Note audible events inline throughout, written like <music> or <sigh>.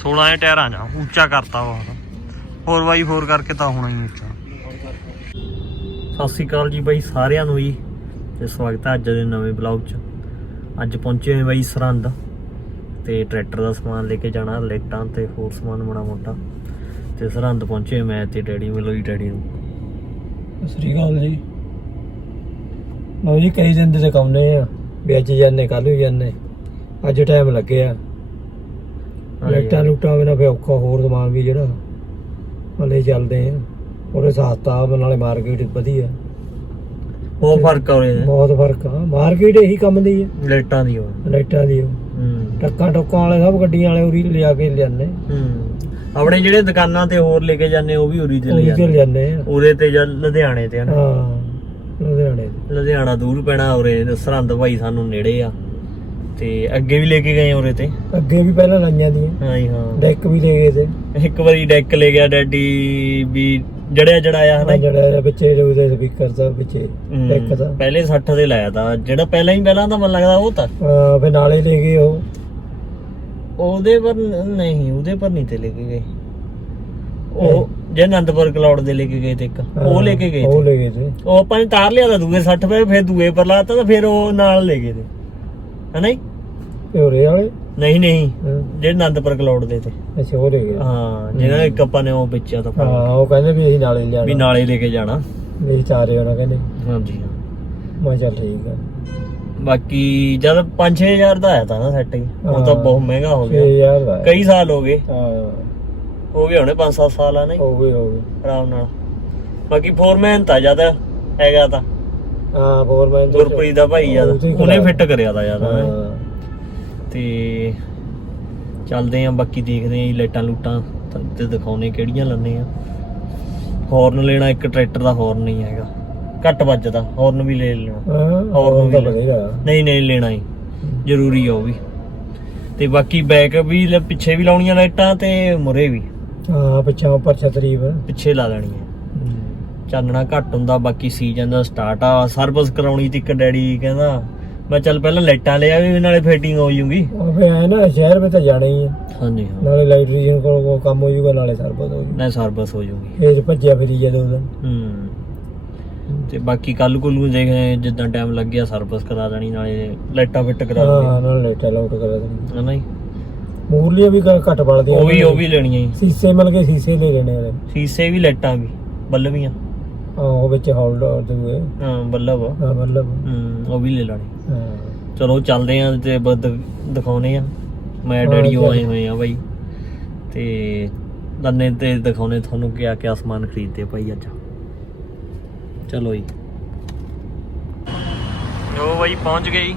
16 ਦੇ ਟਾਇਰਾਂ ਜਾ ਉੱਚਾ ਕਰਤਾ ਵਾ 4x4 ਕਰਕੇ ਤਾਂ ਹੋਣਾ ਹੀ ਉੱਚਾ ਸਤਿ ਸ਼੍ਰੀ ਅਕਾਲ ਜੀ ਬਾਈ ਸਾਰਿਆਂ ਨੂੰ ਜੀ ਤੇ ਸਵਾਗਤ ਹੈ ਅੱਜ ਦੇ ਨਵੇਂ ਬਲੌਗ 'ਚ। ਅੱਜ ਪਹੁੰਚੇ ਹੋਏ ਬਾਈ ਸਰਹੰਦ। ਤੇ ਟਰੈਕਟਰ ਦਾ ਸਮਾਨ ਲੈ ਕੇ ਜਾਣਾ ਲਾਈਟਾਂ ਤੇ ਹੋਰ ਸਮਾਨ ਬੜਾ ਮੋਟਾ। ਤੇ ਸਰਹੰਦ ਪਹੁੰਚੇ ਮੈਂ ਤੇ ਡੈਡੀ ਮਿਲੋ ਜੀ ਡੈਡੀ ਨੂੰ। ਸਤਿ ਸ੍ਰੀ ਅਕਾਲ ਜੀ। ਲਓ ਜੀ ਕਈ ਦਿਨ ਦੇ ਕਾਉਂਦੇ ਆ। ਵੀ ਅੱਜ ਜਾਂਦੇ ਕੱਲ ਵੀ ਜਾਂਦੇ। ਅੱਜ ਟਾਈਮ ਲੱਗਿਆ ਲਾਈਟਾਂ ਲੂਟਾਂ ਬਿਨਾ ਫੇ ਔਖਾ ਹੋਰ ਸਮਾਨ ਵੀ ਜਿਹੜਾ ਹਲੇ ਚੱਲਦੇ ਆ। ਉਹਦੇ ਸਾਥਤਾ ਨਾਲੇ ਮਾਰਕੀਟ ਵਧੀਆ। ਬਹੁਤ ਫ਼ਰਕ ਆ ਉਰੇ। ਬਹੁਤ ਫ਼ਰਕ ਆ। ਮਾਰਕੀਟ ਇਹੀ ਕੰਮ ਦੀ ਆ। ਲਾਈਟਾਂ ਦੀ ਉਹ। ਲਾਈਟਾਂ ਦੀ ਉਹ। ਟੱਕਾਂ ਟੋਕਾਂ ਵਾਲੇ ਸਭ ਗੱਡੀਆਂ ਵਾਲੇ ਉਰੀ ਲਿਆ ਕੇ ਹੂੰ। ਆਪਣੇ ਜਿਹੜੇ ਦੁਕਾਨਾਂ ਤੇ ਹੋਰ ਲੈ ਕੇ ਜਾਂਦੇ ਉਹ ਵੀ ਉਰੀ ਤੇ ਲੈ ਜਾਂਦੇ। ਉਰੇ ਤੇ ਜਾਂ ਲੁਧਿਆਣੇ ਤੇ ਹਾਂ। ਲੁਧਿਆਣੇ। ਲੁਧਿਆਣਾ ਦੂਰ ਪੈਣਾ ਉਰੇ ਸਰਹੰਦ ਭਾਈ ਸਾਨੂੰ ਨੇੜੇ ਆ। ਤੇ ਅੱਗੇ ਵੀ ਲੈ ਕੇ ਗਏ ਉਰੇ ਤੇ? ਅੱਗੇ ਵੀ ਪਹਿਲਾਂ ਲਾਈਆਂ ਦੀਆਂ। ਹਾਂ ਜੀ ਹਾਂ। ਡੈਕ ਵੀ ਲੈ ਗਏ ਤੇ। ਇੱਕ ਵਾਰੀ ਡੈਕ ਲੈ ਗਿਆ ਡੈਡੀ ਵੀ ਜੜਿਆ ਜੜਾਇਆ ਹਨਾ? ਜਿਹੜਾ ਵਿੱਚੇ ਉਹਦੇ ਸਪੀਕਰ ਦਾ ਵਿੱਚੇ ਡੈਕ ਦਾ। ਪਹਿਲੇ 60 ਦੇ ਲਾਇਆ ਤਾਂ ਜਿਹੜਾ ਪਹਿਲਾਂ ਹੀ ਪਹਿਲਾਂ ਤਾਂ ਮਨ ਲੱਗਦਾ ਉਹ ਤਾਂ। ਹਾਂ ਫੇ ਨਾਲੇ ਲੈ ਗਏ ਉਹ। ਉਹਦੇ ਪਰ ਨਹੀਂ ਉਹਦੇ ਪਰ ਨਹੀਂ ਤੇ ਲੈ ਕੇ ਗਏ। ਉਹ ਜੇ ਅਨੰਦਪੁਰ ਕਲਾਉਡ ਦੇ ਲੈ ਕੇ ਗਏ ਤੇ ਇੱਕ। ਉਹ ਲੈ ਕੇ ਗਏ ਉਹ ਲੈ ਗਏ ਤੇ। ਉਹ ਆਪਾਂ ਨੇ ਤਾਰ ਲਿਆ ਤਾਂ ਦੂਏ 60 ਪਏ ਫਿਰ ਦੂਏ ਪਰ ਲਾਤਾ ਤਾਂ ਫਿਰ ਉਹ ਨਾਲ ਲੈ ਗਏ ਤੇ। ਹਨਾ ਜੀ? ਤੇ ਹੋਰੇ ਵਾਲੇ? ਨਹੀਂ ਨਹੀਂ। ਹਾਂ, ਜਿਹੜੇ ਅਨੰਦਪੁਰ ਕਲਾਉਡ ਦੇ ਤੇ। ਅੱਛਾ ਉਹ ਲੈ ਹਾਂ ਜਿਹੜਾ ਇੱਕ ਆਪਾਂ ਨੇ ਉਹ ਵੇਚਿਆ ਤਾਂ ਹਾਂ ਉਹ ਕਹਿੰਦੇ ਵੀ ਅਸੀਂ ਨਾਲੇ ਵੀ ਲਿਆਣਾ ਨਾਲੇ ਲੈ ਕੇ ਜਾਣਾ। ਵੀ ਚਾਰੇ ਉਹਨਾਂ ਕਹਿੰਦੇ। ਹਾਂਜੀ ਮੈਂ ਕਿਹਾ ਚੱਲ ਠੀਕ ਆ। ਬਾਕੀ ਜਦ 5-6000 ਦਾ ਆਇਆ ਤਾਂ ਨਾ ਸੈੱਟ ਹੀ। ਉਹ ਤਾਂ ਹਾਂ। ਬਹੁਤ ਮਹਿੰਗਾ ਹੋ 6000 ਗਿਆ ਦਾ ਹੈ। ਕਈ ਸਾਲ ਹੋ ਗਏ। ਹਾਂ। ਹੋ ਗਏ ਹੋਣੇ 5-7 ਸਾਲ ਆ ਨਹੀਂ? ਹੋ ਗਏ ਹੋ ਗਏ। ਆਰਾਮ ਨਾਲ। ਬਾਕੀ ਫੋਰਮੈਨ ਤਾਂ ਜ਼ਿਆਦਾ ਹੈਗਾ ਤਾਂ। ਹਾਂ ਫੋਰਮੈਨ ਗੁਰਪ੍ਰੀਤ ਦਾ ਭਾਈ ਹੀ ਉਹਨੇ। ਫਿੱਟ ਕਰਿਆ ਤਾਂ ਜ਼ਿਆਦਾ। ਹਾਂ। ਤੇ ਚੱਲਦੇ ਆਂ ਬਾਕੀ ਦੇਖਦੇ ਆਂ ਲਾਈਟਾਂ ਲੂਟਾਂ ਤਾਂ ਦਿਖਾਉਣੇ ਕਿਹੜੀਆਂ ਲੰਨੇ ਆ। ਹਾਰਨ ਲੈਣਾ ਇੱਕ ਟਰੈਕਟਰ ਦਾ ਹਾਰਨ ਨਹੀਂ ਹੈਗਾ। ਘੱਟ ਵੱਜਦਾ ਹਾਰਨ ਵੀ ਲੈ ਲੈਣਾ। ਹਾਂ ਹੋਰ ਹੋਰ ਵੀ ਨਹੀਂ ਨਹੀਂ ਲੈਣਾ ਹੀ ਜ਼ਰੂਰੀ ਆ ਉਹ ਵੀ। ਤੇ ਬਾਕੀ ਬੈਕ ਵੀ ਪਿੱਛੇ ਵੀ ਲਾਉਣੀਆਂ ਲਾਈਟਾਂ ਤੇ ਮੁਰੇ ਵੀ। ਹਾਂ ਪਿੱਛਾ ਉੱਪਰ ਛਤਰੀ ਪਰ ਪਿੱਛੇ ਲਾ ਲੈਣੀਆਂ ਚਾਨਣਾ ਘੱਟ ਹੁੰਦਾ ਬਾਕੀ ਸੀਜ਼ਨ ਦਾ ਸਟਾਰਟ ਆ। ਸਰਵਿਸ ਕਰਾਉਣੀ ਤੇ ਇੱਕ ਡੈਡੀ ਕਹਿੰਦਾ ਮੈਂ ਚੱਲ ਪਹਿਲਾਂ ਲਾਈਟਾਂ ਲਿਆ ਵੀ ਨਾਲੇ ਫਿਟਿੰਗ ਹੋ ਜੂਗੀ। ਉਹ ਫੇ ਆਏ ਨਾ ਸ਼ਹਿਰ ਵਿੱਚ ਤਾਂ ਜਾਣਾ ਹੀ ਆ। ਹਾਂਜੀ ਹਾਂ। ਨਾਲੇ ਲਾਈਟ ਰੀਜਨ ਕੋਲ ਕੋਈ ਕੰਮ ਹੋ ਜਾਊਗਾ ਨਾਲੇ ਸਰਬਤ ਹੋ ਨਾ ਸਰਵਿਸ ਹੋ ਜੂਗੀ। ਇਹ ਭੱਜਿਆ ਫਿਰੀ ਜਾ ਦੋ ਦਿਨ। ਹੂੰ। ਤੇ ਬਾਕੀ ਕੱਲ ਕੁੱਲ ਨੂੰ ਦੇਖਦੇ ਜਿੱਦਾਂ ਟਾਈਮ ਲੱਗਿਆ ਸਰਵਿਸ ਕਰਾ ਦੇਣੀ ਨਾਲੇ ਲਾਈਟਾਂ ਫਿੱਟ ਕਰਾ ਦੇਣੀ ਹਾਂ ਨਾਲ ਲਾਈਟਾਂ ਲਾਉਟ ਕਰਾ ਦੇਣੀ ਹਨਾ ਜੀ? ਮੂਰਲੀਆਂ ਵੀ ਘੱਟ ਬਲਦੀਆਂ ਉਹ ਵੀ ਉਹ ਵੀ ਲੈਣੀਆਂ ਜੀ। ਸੀਸੇ ਮਿਲ ਕੇ ਸੀਸੇ ਲੈ ਲੈਣੇ ਵਾਲੇ। ਸੀਸੇ ਵੀ ਲਾਈਟਾਂ ਵੀ ਬੱਲਵੀਆਂ ਹਾਂ ਉਹ ਵਿੱਚ ਹੋਲਡਰ ਦੇ ਹੋਏ ਹਾਂ ਬੱਲਬ ਹਾਂ ਮਤਲਬ। ਹੂੰ ਉਹ ਵੀ ਲੈ ਲੈਣੇ। ਹਾਂ। ਚਲੋ ਚੱਲਦੇ ਆਂ ਤੇ ਬ- ਦ- ਦਿਖਾਉਨੇ ਆ। ਮੈਂ ਹਾਂ, ਡੈਡੀ ਉਹ। ਆਏ ਹੋਏ ਆ ਬਾਈ। ਤੇ ਦੰਨੇ ਤੇ ਦਿਖਾਉਨੇ ਤੁਹਾਨੂੰ ਕਿਆ ਕਿਆ ਸਮਾਨ ਖਰੀਦਦੇ ਭਾਈ ਅੱਜ। ਚਲੋ ਜੀ। ਜੋ ਬਾਈ ਪਹੁੰਚ ਗਏ ਜੀ।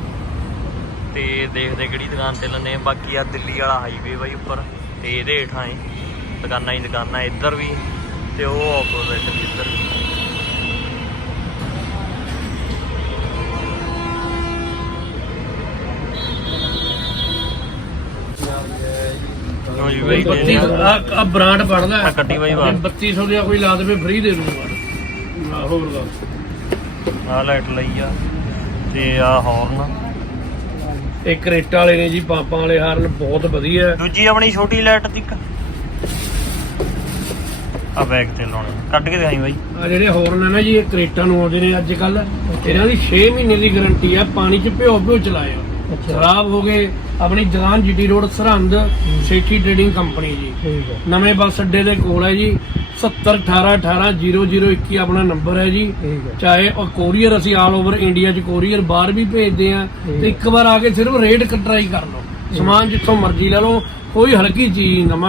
ਤੇ ਦੇਖਦੇ ਕਿਹੜੀ ਦੁਕਾਨ ਤੇ ਲੈਣੇ ਬਾਕੀ ਆ ਦਿੱਲੀ ਵਾਲਾ ਹਾਈਵੇ ਬਾਈ ਉੱਪਰ। ਤੇ ਇਹਦੇ ਹੇਠਾਂ ਹੈ ਦੁਕਾਨਾਂ ਹੀ ਦੁਕਾਨਾਂ ਇੱਧਰ ਵੀ। ਤੇ ਉਹ ਆਪੋਜ਼ਿਟ ਇੱਧਰ ਵੀ। ਜੀ ਬਾਈ ਬੱਤੀ ਆ ਆ ਬ੍ਰਾਂਡ ਪੜਦਾ ਆ ਕੱਟੀ ਬਾਈ ਬਾਹਰ। 3200 ਦੀ ਕੋਈ ਲਾ ਦੇਵੇ ਫ੍ਰੀ ਦੇ ਦੂੰਗਾ। ਆ ਹੋਰ ਗੱਲ। ਆ ਲਾਈਟ ਲਈ ਆ ਤੇ ਆ। ਹਾਰਨ ਇਹ ਕਰੇਟਾ ਵਾਲੇ ਨੇ ਜੀ ਪਾਪਾਂ ਵਾਲੇ ਹਾਰਨ ਬਹੁਤ ਵਧੀਆ। ਹੈ। ਦੂਜੀ ਆਪਣੀ ਛੋਟੀ ਲਾਈਟ ਦੀ ਆ ਬੈਗ ਤੇ ਲਾਉਣੀ। ਕੱਢ ਕੇ ਦਿਖਾਈ ਬਾਈ। ਆ ਜਿਹੜੇ ਹਾਰਨ ਨੇ ਨਾ ਜੀ ਇਹ ਕਰੇਟਾ ਨੂੰ ਆਉਂਦੇ ਨੇ ਅੱਜ ਕੱਲ ਇਹਨਾਂ ਦੀ 6 ਮਹੀਨੇ ਦੀ ਗਾਰੰਟੀ ਆ ਪਾਣੀ 'ਚ ਭਿਓ ਭਿਓ ਚਲਾਇਓ। ਅੱਛਾ ਖਰਾਬ ਹੋ ਗਏ। ਆਪਣੀ ਦੁਕਾਨ GT road Sirhind Sethi trading company ji. ਠੀਕ ਹੈ। ਨਵੇਂ ਬੱਸ ਅੱਡੇ ਦੇ ਕੋਲ ਹੈ ਜੀ। 7018180021 ਆਪਣਾ ਨੰਬਰ ਹੈ ਜੀ। ਠੀਕ ਹੈ। ਚਾਹੇ ਉਹ ਕੋਰੀਅਰ ਅਸੀਂ ਆਲ ਓਵਰ ਇੰਡੀਆ 'ਚ ਕੋਰੀਅਰ ਬਾਹਰ ਵੀ ਭੇਜਦੇ ਆ ਤੇ ਇੱਕ ਵਾਰ ਆ ਕੇ ਸਿਰਫ ਰੇਟ ਟਰਾਈ ਕਰ ਲਓ। ਸਮਾਨ ਜਿੱਥੋਂ ਮਰਜ਼ੀ ਲੈ ਲਓ ਕੋਈ ਹਲਕੀ ਚੀਜ਼ ਆਹ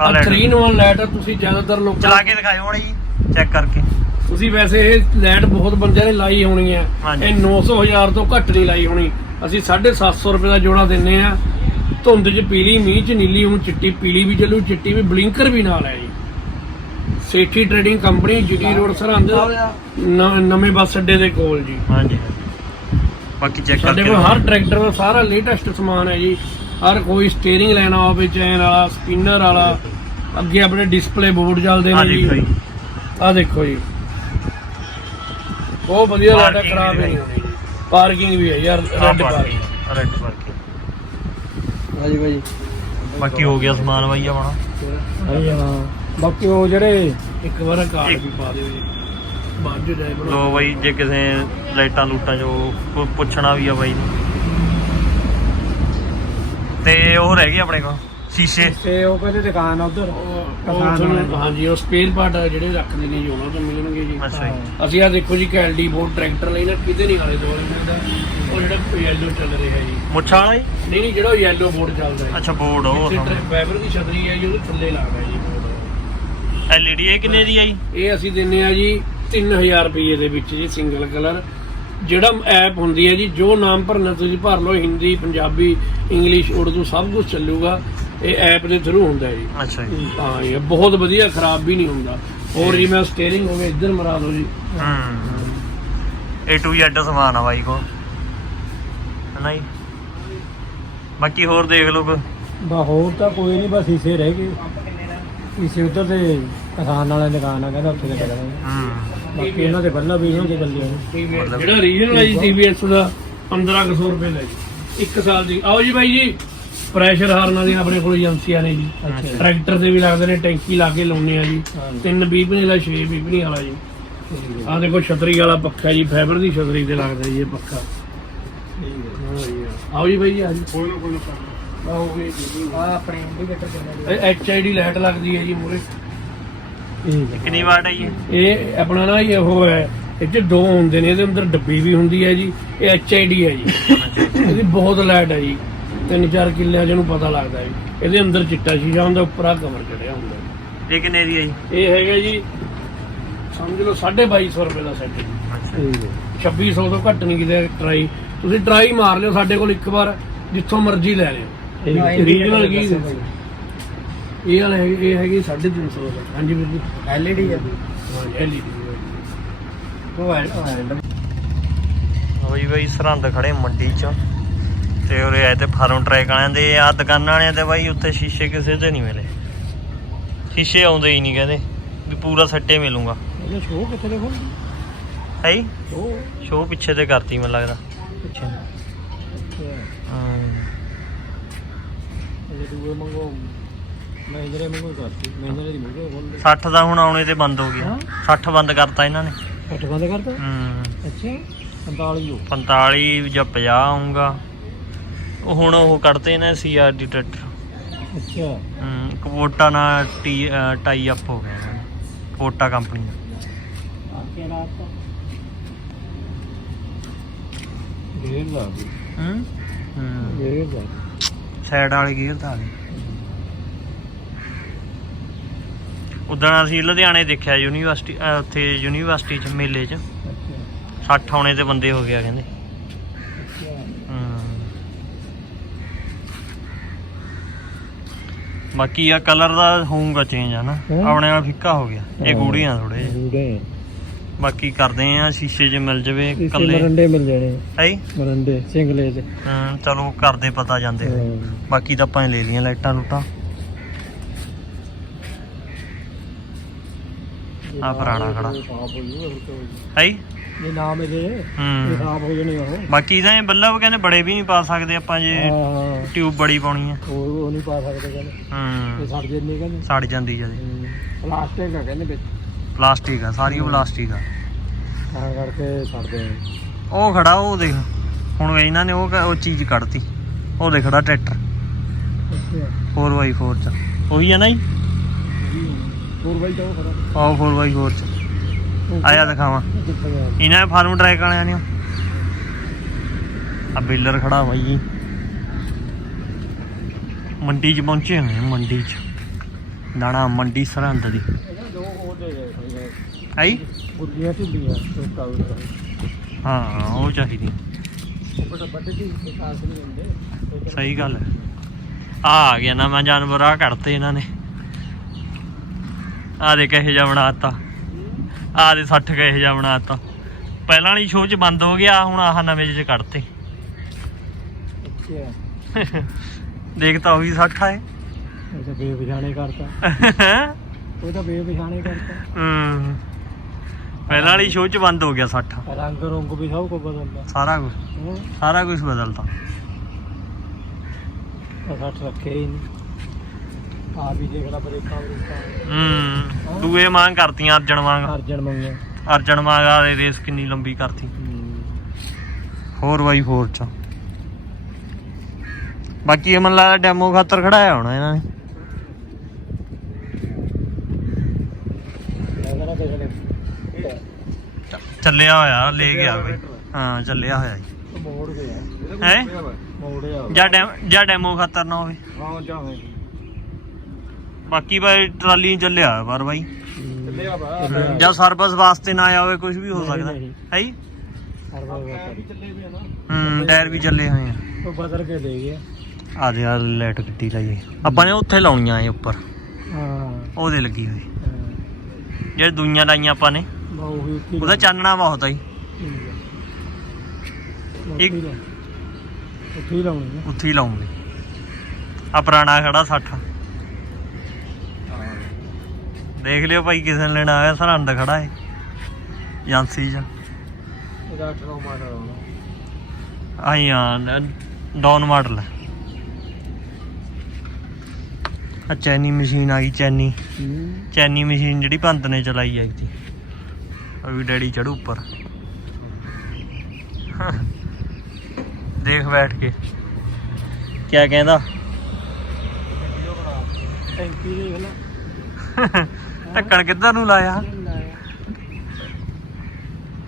ਆ ਲੈਟ। 3 in 1 ਲਾਈਟ ਤੁਸੀਂ ਜ਼ਿਆਦਾਤਰ ਲੋਕਾਂ ਚਲਾ ਕੇ ਦਿਖਾਇਓ ਮਾੜੀ ਜੀ ਚੈੱਕ ਕਰਕੇ। ਤੁਸੀਂ ਵੈਸੇ ਇਹ ਲਾਈਟ ਬਹੁਤ ਬੰਦਿਆਂ ਨੇ ਲਾਈ ਹੋਣੀ ਹੈ। ਇਹ 900 ਹਜ਼ਾਰ ਤੋਂ ਘੱਟ ਨਹੀਂ ਲਾਈ ਹੋਣੀ। ਅਸੀਂ 750 ਰੁਪਏ ਦਾ ਜੋੜਾ ਦਿੰਨੇ ਆ। ਧੁੰਦ 'ਚ ਪੀਲੀ ਮੀਂਹ 'ਚ ਨੀਲੀ ਹੁਣ ਚਿੱਟੀ ਪੀਲੀ ਵੀ ਚੱਲੂ ਚਿੱਟੀ ਵੀ ਬਲਿੰਕਰ ਵੀ ਨਾਲ ਹੈ ਜੀ। Sethi trading company GT road Sirhind ਨਵੇਂ ਬੱਸ ਅੱਡੇ ਦੇ ਕੋਲ ਜੀ। ਹਾਂਜੀ। ਬਾਕੀ ਚੈੱਕ ਸਾਡੇ ਕੋਲ ਹਰ ਟਰੈਕਟਰ ਦਾ ਸਾਰਾ ਲੇਟੈਸਟ ਸਮਾਨ ਹੈ ਜੀ। ਹਰ ਕੋਈ ਸਟੀਅਰਿੰਗ ਲੈਣਾ ਹੋਵੇ ਚੈਨ ਵਾਲਾ ਸਪਿਨਰ ਵਾਲਾ ਅੱਗੇ ਆਪਣੇ ਡਿਸਪਲੇ ਬੋਰਡ ਚੱਲਦੇ ਨੇ ਜੀ। ਆ ਦੇਖੋ ਜੀ। ਬਹੁਤ ਵਧੀਆ Parking ਖਰਾਬ ਨਹੀਂ ਹੋਣੀ। ਪਾਰਕਿੰਗ ਵੀ ਹੈ ਯਾਰ ਰੈੱਡ ਪਾਰਕਿੰਗ ਰੈੱਡ ਪਾਰਕਿੰਗ ਹਾਂਜੀ ਭਾਈ। ਬਾਕੀ ਹੋ ਗਿਆ ਸਮਾਨ ਬਾਈ ਆਪਣਾ। ਹਾਂਜੀ ਹਾਂ। ਬਾਕੀ ਉਹ ਜਿਹੜੇ ਇੱਕ ਵਾਰ ਕਾਰਡ ਵੀ ਪਾ ਦਿਓ ਜੀ। ਬਾਅਦ ਜੋ ਜਾਏ ਬਣਾ ਲੋ ਬਾਈ ਜੇ ਕਿਸੇ ਲਾਈਟਾਂ ਲੂਟਾਂ ਜੋ ਕੋਈ ਪੁੱਛਣਾ ਵੀ ਆ ਬਾਈ ਨੂੰ। ਤੇ ਉਹ ਰਹਿ ਗਏ ਆਪਣੇ ਕੋਲ ਸ਼ੀਸ਼ੇ। ਤੇ ਉਹ ਕਹਿੰਦੇ ਦੁਕਾਨ ਆ ਉਧਰ। ਉਹ ਕਿਸਾਨ ਤੁਹਾਨੂੰ- ਵਾਲੇ। ਹਾਂਜੀ ਉਹ ਸਪੇਅਰ ਪਾਰਟ ਜਿਹੜੇ ਰੱਖਦੇ ਨੇ ਜੀ ਉਹਨਾਂ ਤੋਂ ਮਿਲਣਗੇ ਜੀ। ਅੱਛਾ ਜੀ। ਅਸੀਂ ਆ ਦੇਖੋ ਜੀ ਕੈਲਡੀ ਬੋਰਡ ਟਰੈਕਟਰ ਲਈ ਨਾ ਕਿਤੇ ਨਹੀਂ ਵਾਲੇ ਦੋ ਮਿਲਦਾ। ਉਹ ਜਿਹੜਾ ਯੈਲੋ ਚੱਲ ਰਿਹਾ ਜੀ। ਮੁੱਛਾਂ ਵਾਲਾ ਜੀ? ਨਹੀਂ ਨਹੀਂ ਜਿਹੜਾ ਯੈਲੋ ਬੋਰਡ ਚੱਲਦਾ ਹੈ ਅੱਛਾ ਬੋਰਡ ਉਹ ਫਾਈਬਰ ਦੀ ਛਤਰੀ ਹੈ ਜੀ ਉਹਦੇ ਥੱਲੇ ਲੱਗਦਾ ਜੀ ਬੋਰਡ ਐਲਈਡੀ ਇਹ ਕਿੰਨੇ ਦੀ ਆ ਜੀ? ਇਹ ਅਸੀਂ ਦਿੰਨੇ ਆ ਜੀ 3000 ਰੁਪਏ ਦੇ ਵਿੱਚ ਜੀ ਸਿੰਗਲ ਕਲਰ ਜਿਹੜਾ ਐਪ ਹੁੰਦੀ ਹੈ ਜੀ ਜੋ ਨਾਮ ਭਰਨਾ ਤੁਸੀਂ ਭਰ ਲਓ ਹਿੰਦੀ ਪੰਜਾਬੀ ਇੰਗਲਿਸ਼ ਉਰਦੂ ਸਭ ਕੁਝ ਚੱਲੂਗਾ। ਇਹ ਐਪ ਦੇ ਥਰੂ ਹੁੰਦਾ ਜੀ। ਅੱਛਾ ਜੀ। ਹਾਂ ਇਹ ਬਹੁਤ ਵਧੀਆ ਖਰਾਬ ਵੀ ਨਹੀਂ ਹੁੰਦਾ। ਹੋਰ ਜੀ। ਮੈਂ ਸਟੀਅਰਿੰਗ ਹੋਵੇ ਇੱਧਰ ਮਰਾ ਦਿਓ ਜੀ। ਹੂੰ। A to Z ਸਮਾਨ ਆ ਬਾਈ ਕੋ ਹਨਾ ਜੀ? ਬਾਕੀ ਹੋਰ ਦੇਖ ਲਓ ਬਾ ਹੋਰ ਤਾਂ ਕੋਈ ਨਹੀਂ ਬਸ ਹੀਸੇ ਰਹਿ ਗਏ। ਹੀਸੇ ਉਧਰ ਤੇ ਕਿਸਾਨ ਵਾਲੇ ਦੁਕਾਨ ਆ ਕਹਿੰਦਾ ਉੱਥੇ ਤੇ ਕਰਾਂਗੇ ਹੂੰ। ਬਾਕੀ ਇਹਨਾਂ ਦੇ ਬੱਲਾ ਵੀ ਇਹਨਾਂ ਦੇ TVS ਜਿਹੜਾ ਰੀਜਨਲ ਹੈ ਜੀ TVS ਦਾ 1500 ਰੁਪਏ ਲੈ ਜੀ। ਇੱਕ ਸਾਲ ਦੀ। ਆਓ ਜੀ ਬਾਈ ਜੀ। ਪ੍ਰੈਸ਼ਰ ਹਾਰਨਾਂ ਦੀਆਂ ਆਪਣੇ ਕੋਲ ਏਜੰਸੀਆਂ ਨੇ ਜੀ। ਟਰੈਕਟਰ ਤੇ ਵੀ ਲੱਗਦੇ ਨੇ ਟੈਂਕੀ ਲਾ ਕੇ ਲਾਉਣੇ ਆ ਜੀ। ਤਿੰਨ ਬੀਪਨੀ ਵਾਲਾ 6 ਬੀਪਨੀ ਵਾਲਾ ਜੀ। ਆਹ ਦੇਖੋ ਛਤਰੀ ਵਾਲਾ ਪੱਖਾ ਜੀ ਫਾਈਬਰ ਦੀ ਛਤਰੀ ਤੇ ਲੱਗਦਾ ਜੀ ਇਹ ਪੱਖਾ। ਆਓ ਜੀ ਬਾਈ ਆ ਜੀ। ਕੋਈ ਨਾ ਕੋਈ ਨਾ। ਆਓ ਜੀ। ਆ ਆਪਣੇ ਇੰਡੀਕੇਟਰ ਕਿੰਨੇ ਐਚ ਆਈ ਡੀ ਲਾਈਟ ਲੱਗਦੀ ਹੈ ਜੀ ਮੂਰੇ ਕਿੰਨੀ ਵਾਟ ਹੈ ਜੀ? ਇਹ? ਇਹ ਆਪਣਾ ਨਾ ਇਹ ਉਹ ਹੈ ਇਹ ਚ ਦੋ ਹੁੰਦੇ ਨੇ ਇਹਦੇ ਅੰਦਰ ਡੱਬੀ ਵੀ ਹੁੰਦੀ ਹੈ ਜੀ ਇਹ ਐਚ ਆਈ ਡੀ ਹੈ ਜੀ। ਇਹਦੀ ਬਹੁਤ ਲਾਈਟ ਹੈ ਜੀ। ਤਿੰਨ ਚਾਰ ਕਿੱਲਿਆਂ ਜਿਹਨੂੰ ਪਤਾ ਲੱਗਦਾ ਜੀ। ਇਹਦੇ ਅੰਦਰ ਚਿੱਟਾ ਸ਼ੀਸ਼ਾ ਹੁੰਦਾ ਉੱਪਰ ਆ ਕਵਰ ਚੜਿਆ ਹੁੰਦਾ। ਇਹ ਕਿੰਨੇ ਦੀ ਹੈ ਜੀ? ਇਹ ਹੈਗਾ ਜੀ ਸਮਝ ਲਓ 2250 ਰੁਪਏ ਦਾ ਸੈੱਟ ਜੀ। ਅੱਛਾ। ਠੀਕ ਹੈ। 2600 ਤੋਂ ਘੱਟ ਨਹੀਂ ਕਿਤੇ ਟਰਾਈ ਤੁਸੀਂ ਟਰਾਈ ਮਾਰ ਲਿਓ ਸਾਡੇ ਕੋਲ ਇੱਕ ਵਾਰ ਜਿੱਥੋਂ ਮਰਜ਼ੀ ਲੈ ਲਿਓ। ਹੈ। ਰੀਜਨਲ ਕੀ ਇਹ ਵਾਲਾ ਹੈਗਾ ਇਹ ਹੈਗੀ 350 ਦਾ। ਹਾਂਜੀ ਵੀਰ ਜੀ। ਐਲਈਡੀ ਆ ਹਾਂਜੀ ਐਲਈਡੀ ਉਹ ਹੈਂਡ ਹੋਈ ਬਈ ਸਰਹੰਦ ਖੜੇ ਮੰਡੀ 'ਚ। ਤੇ ਉਰੇ ਆਏ ਤੇ ਫਾਰਮ ਟਰੈਕ ਵਾਲਿਆਂ ਦੇ ਆ ਦੁਕਾਨਾਂ ਵਾਲਿਆਂ ਦੇ ਬਾਈ ਉੱਥੇ ਸ਼ੀਸ਼ੇ ਕਿਸੇ ਤੇ ਨਹੀਂ ਮਿਲੇ। ਸ਼ੀਸ਼ੇ ਆਉਂਦੇ ਹੀ ਨਹੀਂ ਕਹਿੰਦੇ ਵੀ ਪੂਰਾ ਸੱਟੇ ਮਿਲੂਗਾ। ਇਹ ਸ਼ੋਅ ਕਿੱਥੇ ਦੇਖੋ? ਹੈ ਜੀ? ਉਹ ਸ਼ੋਅ ਪਿੱਛੇ ਤੇ ਕਰਤੀ ਮੈਨੂੰ ਲੱਗਦਾ। ਪਿੱਛੇ ਹਮ, ਇਹ ਦੂਏ ਮੰਗੋ। ਮਹਿੰਦਰੇ ਮੰਗੋ ਕਰਤੀ। ਮਹਿੰਦਰੇ ਦੀ ਮੰਗੋ ਬੋਲ 60 ਦਾ ਹੁਣ ਆਉਣੇ ਤੇ ਬੰਦ ਹੋ ਗਿਆ ਹਾਂ? 60 ਬੰਦ ਕਰਤਾ ਇਹਨਾਂ ਨੇ। ਕੱਟ ਬੰਦ ਕਰਤਾ? ਹਮ, ਅੱਛਾ। 45 ਹੋ 45 ਜਾਂ 50 ਆਉਂਗਾ ਉਹ ਹੁਣ ਉਹ ਕੱਢਤੇ ਨੇ ਸੀਆਰਡੀ ਟਰੈਕਟਰ ਅੱਛਾ। ਹਮ, ਕਵੋਟਾ ਨਾਲ ਟੀ ਟਾਈ ਅਪ ਹੋ ਗਿਆ। ਦਾ। ਕਵੋਟਾ ਕੰਪਨੀ ਦਾ ਰਾਤ ਦਾ। ਹਮ? ਹਮ ਦਾ। ਸਾਈਡ ਵਾਲੇ ਗੇਅਰ ਗਏ। ਉਦੋਂ ਅਸੀਂ ਲੁਧਿਆਣੇ ਦੇਖਿਆ ਯੂਨੀਵਰਸਿਟੀ ਅਹ ਉੱਥੇ ਯੂਨੀਵਰਸਿਟੀ ਚ ਮੇਲੇ ਚ। ਅੱਛਾ। 60 ਆਉਣੇ ਤੇ ਬੰਦੇ ਹੋ ਗਿਆ ਕਹਿੰਦੇ ਅੱਛਾ ਹਮ। ਬਾਕੀ ਆ ਕਲਰ ਦਾ ਹੋਊਗਾ ਚੇਂਜ ਹਨਾ। ਹੈਂ? ਆਪਣੇ ਨਾਲ ਫਿੱਕਾ ਹੋ ਗਿਆ। ਇਹ ਹਾਂ। ਗੂੜੀਆਂ ਥੋੜੇ ਬਾਕੀ ਕਰਦੇ ਆ ਸ਼ੀਸ਼ੇ 'ਚ ਮਿਲ ਜਵੇ ਇਸੇ ਕੱਲੇ ਮਰੰਡੇ ਮਿਲ ਜਾਣੇ ਹੈ? ਮਰੰਡੇ ਸਿੰਗਲੇ ਤੇ ਚਲੋ ਕਰਦੇ ਪਤਾ ਜਾਂਦੇ। ਬਾਕੀ ਤਾਂ ਆਪਾਂ ਲੈ ਲਈਆਂ ਲਾਈਟਾਂ ਲੂਟਾਂ। ਆ ਪੁਰਾਣਾ ਖੜਾ। ਹੈ? ਇਹ ਨਾਮ ਇਹਦੇ ਇਹ ਹੂੰ ਸਾਫ਼ ਹੋ ਜਾਣੇ ਉਹ। ਬਾਕੀ ਤਾਂ ਇਹ ਬੱਲਬ ਕਹਿੰਦੇ ਬੜੇ ਵੀ ਨਹੀਂ ਪਾ ਸਕਦੇ ਆਪਾਂ ਜੇ ਹਾਂ ਟਿਊਬ ਬੜੀ ਪਾਉਣੀ ਆ। ਉਹ ਉਹ ਨਹੀਂ ਪਾ ਸਕਦੇ ਕਹਿੰਦੇ। ਇਹ ਹੂੰ ਸੜ ਜੰਨੇ ਕਹਿੰਦੇ। ਸੜ ਜਾਂਦੀ ਜਦੇ ਪਲਾਸਟਿਕ ਆ ਕਹਿੰਦੇ ਵਿੱਚ। ਪਲਾਸਟਿਕ ਆ ਸਾਰੀ ਉਹ ਪਲਾਸਟਿਕ ਆ। ਤਾਂ ਕਰਕੇ ਛੱਡਦੇ ਆ। ਉਹ ਖੜਾ ਉਹ ਦੇਖ। ਹੁਣ ਇਹਨਾਂ ਨੇ ਉਹ ਕ- ਉਹ ਚੀਜ਼ ਕੱਢਤੀ। ਉਹ ਦੇਖ ਖੜਾ ਟਰੈਕਟਰ। ਅੱਛਾ। 4x4 ਚ। ਉਹੀ ਆ ਨਾ ਜੀ। ਹੋਰ ਬਾਈ ਤਾਂ ਉਹ ਖੜਾ। ਆਹ 4x4 ਚ। ਆਇਆ ਦਿਖਾਵਾਂ। ਇਹਨਾਂ ਨੇ ਫਾਰਮ ਟਰੈਕ ਵਾਲਿਆਂ ਨੇ। ਆ ਬੇਲਰ ਖੜਾ ਬਾਈ ਜੀ। ਮੰਡੀ 'ਚ ਪਹੁੰਚੇ ਹੋਏ ਮੰਡੀ 'ਚ। ਦਾਣਾ ਮੰਡੀ ਸਰਹੰਦ ਦੀ। ਆਈ? ਗੁੱਲੀਆਂ ਢਿੱਲੀਆਂ ਚੋਕਾ ਹਾਂ, ਉਹ ਚਾਹੀਦੀ। ਸਹੀ ਗੱਲ ਹੈ। ਆ ਆ ਗਿਆ ਮੈਂ ਜਾਨਵਰ ਆ ਕੱਢਤੇ ਇਹਨਾਂ ਨੇ। ਆ ਦੇ ਕਹੇ ਜਾ ਬਣਾਤਾ। ਆ ਦੇ 60 ਕਹੇ ਜਾ ਬਣਾਤਾ ਪਹਿਲਾਂ ਵਾਲੀ ਸ਼ੋਅ 'ਚ ਬੰਦ ਹੋ ਗਿਆ ਹੁਣ ਆਹ ਨਵੇਂ 'ਚ ਕੱਢਤੇ। ਅੱਛਾ। ਦੇਖ ਤਾਂ ਉਹ ਵੀ 60 ਆਏ ਇਹ ਤਾਂ ਬੇਪਛਾਣੇ ਕਰਤਾ। ਉਹ ਤਾਂ ਬੇਪਛਾਣੇ ਕਰਤਾ। ਹਮ ਪਹਿਲਾਂ ਵਾਲੀ ਸ਼ੋਅ 'ਚ ਬੰਦ ਹੋ ਗਿਆ 60 ਰੰਗ ਰੰਗ ਵੀ ਸਭ ਕੁਝ ਬਦਲਦਾ। ਸਾਰਾ ਕੁਝ ਹਾਂ। ਸਾਰਾ ਕੁਝ ਬਦਲਤਾ। ਤਾਂ 60 ਰੱਖੇ ਹੀ ਨਹੀਂ। ਆ ਵੀ ਦੇਖ ਲੈ ਬਰੇਕਾਂ ਬਰੇਕਾਂ ਹੂੰ ਦੂਏ ਮੰਗ ਕਰਤੀਆਂ ਅਰਜਨ ਮੰਗ ਅਰਜਨ ਮੰਗਿਆ। ਅਰਜਨ ਮੰਗ ਆ ਰੇਸ ਕਿੰਨੀ ਲੰਬੀ ਕਰਤੀ। 4x4 ਚ। ਬਾਕੀ ਇਹ ਮਨ ਲੱਗਦਾ ਡੈਮੋ ਖਾਤਰ ਖੜਾਇਆ ਹੋਣਾ ਇਹਨਾਂ ਨੇ। ਦੇਖ ਲੈ। ਚੱਲਿਆ ਹੋਇਆ ਲੈ ਗਿਆ ਬਈ। ਹਾਂ ਚੱਲਿਆ ਹੋਇਆ ਜੀ। ਮੋੜ ਗਿਆ। ਹੈ? ਮੋੜਿਆ ਜਾਂ ਡੈਮ ਜਾਂ ਡੈਮੋ ਖਾਤਰ ਨਾ ਹੋਵੇ। ਹਾਂ ਜਾਵੇਂ ਬਾਕੀ ਬਾਈ ਟਰਾਲੀ ਨਹੀਂ ਚੱਲਿਆ ਹੋਇਆ ਪਰ ਬਾਈ। ਜਾਂ ਸਰਵਿਸ ਵਾਸਤੇ ਨਾ ਆਇਆ ਹੋਵੇ ਕੁਝ ਵੀ ਹੋ ਸਕਦਾ। ਹੈ ਜੀ? ਹੂੰ ਟਾਇਰ ਵੀ ਚੱਲੇ ਹੋਏ ਆ। ਉਹ ਬਦਲ ਕੇ ਦੇ ਗਿਆ ਆ। ਦੇ ਆ ਲਾਈਟ ਗੱਡੀ ਲਾਈਏ ਆਪਾਂ ਨੇ ਉੱਥੇ ਲਾਉਣੀਆਂ ਇਹ ਉੱਪਰ। ਹਾਂ। ਉਹਦੇ ਲੱਗੀ ਹੋਈ। ਜਿਹੜੇ ਦੂਈਆਂ ਲਾਈਆਂ ਆਪਾਂ ਨੇ ਹੀ ਉਹਦਾ ਚਾਨਣਾ ਬਹੁਤ ਆ ਜੀ। ਇੱਕ- ਇੱਕ ਉੱਤੀ ਲਾਉਣੀ। ਆ। ਉੱਥੇ ਹੀ ਲਾਉਂਗੇ। ਆ ਪੁਰਾਣਾ ਖੜਾ 60 ਦੇਖ ਲਿਓ ਭਾਈ ਕਿਸੇ ਨੇ ਲੈਣਾ ਆਇਆ ਸਰਹੰਦ ਖੜਾ ਹੈ ਏਜੰਸੀ ਚ। ਇਹਦਾ 8 ਮਾਡਲ ਆਉਣਾ ਆਈ ਆ ਡਾਊਨ ਮਾਡਲ। ਆ ਚੈਨੀ ਮਸ਼ੀਨ ਆ ਗਈ ਚੈਨੀ। ਚੈਨੀ ਮਸ਼ੀਨ ਜਿਹੜੀ ਪੰਤ ਨੇ ਚਲਾਈ ਆਈ ਸੀ ਉਹ ਵੀ ਡੈਡੀ ਚੜੂ ਉੱਪਰ। ਦੇਖ ਬੈਠ ਕੇ। ਕਿਆ ਕਹਿੰਦਾ? ਟੈਂਕੀ ਦੇਖ ਲੈ। <laughs> ਢੱਕਣ ਕਿੱਧਰ ਨੂੰ ਲਾਇਆ?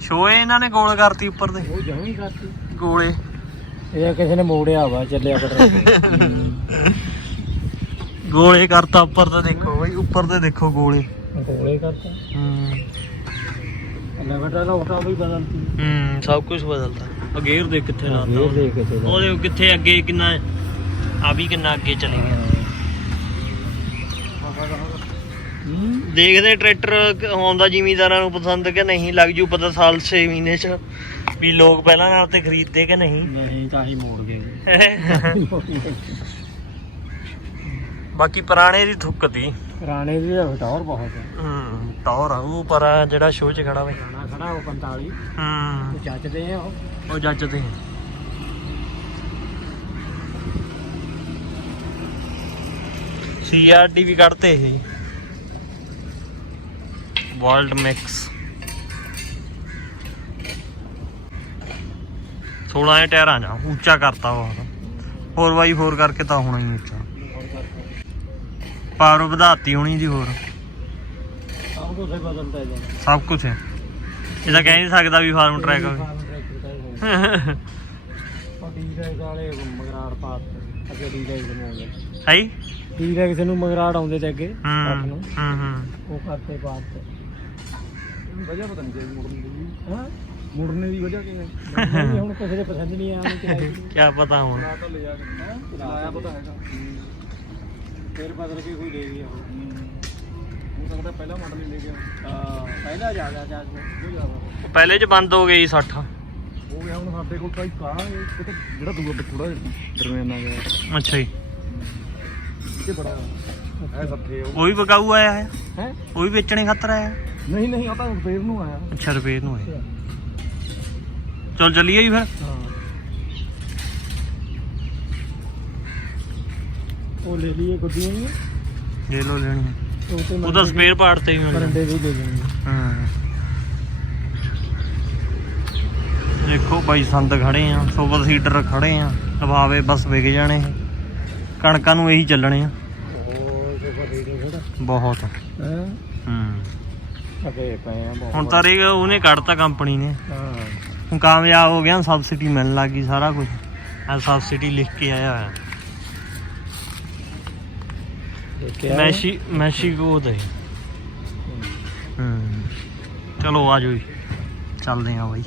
ਸ਼ੋਏ ਇਹਨਾਂ ਨੇ ਗੋਲ ਕਰਤੀ ਉੱਪਰ ਤੇ? ਉਹ ਜਮੀ ਕਰਤੀ। ਗੋਲੇ। ਇਹ ਕਿਸੇ ਨੇ ਮੋੜਿਆ ਵਾ ਚੱਲਿਆ ਬਟਰ ਗੋਲੇ ਕਰਤਾ ਉੱਪਰ ਤੇ ਦੇਖੋ ਬਈ ਉੱਪਰ ਤੇ ਦੇਖੋ ਗੋਲੇ। ਕੋਲੇ ਕਰਤਾ। ਹੂੰ। ਲਗਾਤਾਰ ਲੋਟਾ ਵੀ ਬਦਲਤੀ। ਹੂੰ ਸਭ ਕੁਝ ਬਦਲਦਾ ਆ ਗੇਅਰ ਦੇ ਕਿੱਥੇ ਲਾਤਾ। ਉਹਦੇ ਕਿੱਥੇ ਅੱਗੇ ਕਿੰਨਾ ਆ ਵੀ ਕਿੰਨਾ ਅੱਗੇ ਚਲੇ ਗਿਆ। ਦੇਖਦੇ ਟਰੈਕਟਰ ਆਉਂਦਾ ਜ਼ਿਮੀਦਾਰਾਂ ਨੂੰ ਪਸੰਦ ਕਿ ਨਹੀਂ? ਲੱਗ ਜੂ ਪਤਾ ਸਾਲ 6 ਮਹੀਨੇ ਚ ਵੀ ਲੋਕ ਪਹਿਲਾਂ ਨਾਲ ਤੇ ਖਰੀਦਦੇ ਕਿ ਨਹੀਂ? ਨਹੀਂ ਤਾਂ ਹੀ ਮੋੜ ਗਏ। ਬਾਕੀ ਪੁਰਾਣੇ ਦੀ ਥੁੱਕ ਤੀ। ਪੁਰਾਣੇ ਦੀ ਹਟਾਉਰ ਬਹੁਤ ਹੈ। ਹੂੰ ਟੌਰ ਆ ਉਹ ਪਰ ਆ ਜਿਹੜਾ ਸ਼ੋਅ 'ਚ ਖੜਾ ਵੇ। ਖੜਾ ਉਹ 45 ਹੂੰ। ਉਹ ਚੱਜਦੇ ਆ ਉਹ। ਉਹ ਜੱਜ ਤੇ ਸੀਆਰਡੀ ਵੀ ਕੱਢਤੇ ਇਹ ਵਰਲਡ ਮਿਕਸ। 16 ਦੇ ਟਾਇਰਾਂ ਜਾ ਉੱਚਾ ਕਰਤਾ ਉਹ। 4x4 ਕਰਕੇ ਤਾਂ ਹੋਣਾ ਹੀ ਉੱਚਾ ਪਾਵਰ ਵਧਾਤੀ ਹੋਣੀ ਦੀ ਹੋਰ। ਸਭ ਕੁਝ ਹੀ ਬਦਲਦਾ ਜਾਂਦਾ ਸਭ ਕੁਝ ਇਹ ਤਾਂ ਕਹਿ ਨਹੀਂ ਸਕਦਾ ਵੀ ਫਾਰਮ ਟਰੈਕ ਹੋਵੇ। ਡੀਰੈਕਸ <laughs> ਵਾਲੇ ਮਗਰਾੜ ਪਾਸ ਅੱਗੇ ਡੀਰੈਕਸ ਨੂੰ ਆਉਂਦੇ। ਹੈ ਡੀਰੈਕਸ ਨੂੰ ਮਗਰਾੜ ਆਉਂਦੇ ਤੇ ਅੱਗੇ ਹੂੰ ਹੂੰ ਹੂੰ। ਉਹ ਕਰਤੇ ਤੇ। ਵਜ੍ਹਾ ਪਤਾ ਨਹੀਂ ਕਿਹੜੀ ਮੁੜਨ ਦੀ। ਹਾਂ? ਮੁੜਨੇ ਦੀ ਵਜ੍ਹਾ ਕੀ ਹੈ? <laughs> ਹੁਣ ਕਿਸੇ ਦੇ ਪਸੰਦ ਨਹੀਂ ਆਇਆ ਉਹਨੂੰ ਕੀ ਪਤਾ ਹੁਣ? ਤਾਂ ਲੈ ਜਾ ਕੇ ਚਲਾਇਆ ਪਤਾ ਹੈਗਾ। ਫਿਰ ਬਦਲ ਕੇ ਕੋਈ ਲੈ ਗਿਆ ਉਹ ਸਕਦਾ ਪਹਿਲਾ ਮਾਡਲ ਹੀ ਲੈ ਗਿਆ। ਹਾਂ ਪਹਿਲਾ ਜਾ ਗਿਆ ਜਾ ਕੇ ਜ਼ਿਆਦਾ ਪਹਿਲੇ ਚ ਬੰਦ ਹੋ ਗਈ 60 ਹੋ ਗਿਆ ਹੁਣ ਸਾਡੇ ਕੋਲ ਇੱਕ ਆ ਇਹ ਕਿਤੇ ਜਿਹੜਾ ਦੂਆ ਥੋੜਾ ਦਰਮਿਆਨਾ ਗਿਆ ਅੱਛਾ ਜੀ। ਇਹ ਬੜਾ ਹੈ ਸੱਥੇ ਉਹ ਵੀ ਬਕਾਊ ਆਇਆ ਹੈ? ਹੈ? ਉਹ ਵੀ ਵੇਚਣੇ ਖਾਤਰ ਆਇਆ ਹੈ? ਨਹੀਂ ਨਹੀਂ ਉਹ ਤਾਂ ਰਿਪੇਅਰ ਨੂੰ ਆਇਆ। ਅੱਛਾ ਰੁਪਏ ਨੂੰ ਆਇਆ। ਚਲ ਚੱਲੀਏ ਜੀ ਫਿਰ। ਹਾਂ। ਉਹ ਲੈ ਲਈਏ ਗੱਡੀਆਂ ਨਹੀਂ ਲੈ ਲੋ ਲੈਣੀ ਹੈ। ਉਹ ਤੇ ਉਹਦਾ ਸਪੇਅਰ ਪਾਰਟ ਤੇ ਹੀ ਮਿਲ ਜਾਂਦਾ ਕਰੰਡੇ ਵੀ ਲੈ ਜਾਣਗੇ ਹਾਂ। ਦੇਖੋ ਬਾਈ ਸੰਦ ਖੜੇ ਆ ਸੁਪਰ ਸੀਡਰ ਖੜੇ ਆ ਲਵਾਵੇ ਬਸ ਵਿਕ ਜਾਣੇ। ਇਹ ਕਣਕਾਂ ਨੂੰ ਇਹੀ ਚੱਲਣੇ ਆ। ਜੇ ਬਹੁਤ। ਹੈ। ਹੂੰ ਅਗੇ ਪਏ ਆ ਬਹੁਤ। ਹੁਣ ਤਾਂ ਰੇ ਉਹਨੇ ਕੱਢਤਾ ਕੰਪਨੀ ਨੇ। ਹਾਂ। ਹੁਣ ਕਾਮਯਾਬ ਹੋ ਗਿਆ ਸਬਸਿਡੀ ਮਿਲਣ ਲੱਗ ਗਈ ਸਾਰਾ ਕੁਝ ਆ ਸਬਸਿਡੀ ਲਿਖ ਕੇ ਆਇਆ ਹੋਇਆ। ਦੇਖਿਆ ਮੈਸ਼ੀ ਮੈਸ਼ੀਕੋ ਦੇ ਹੂੰ। ਚਲੋ ਆ ਜਾਓ ਜੀ। ਚੱਲਦੇ ਆ ਬਾਈ।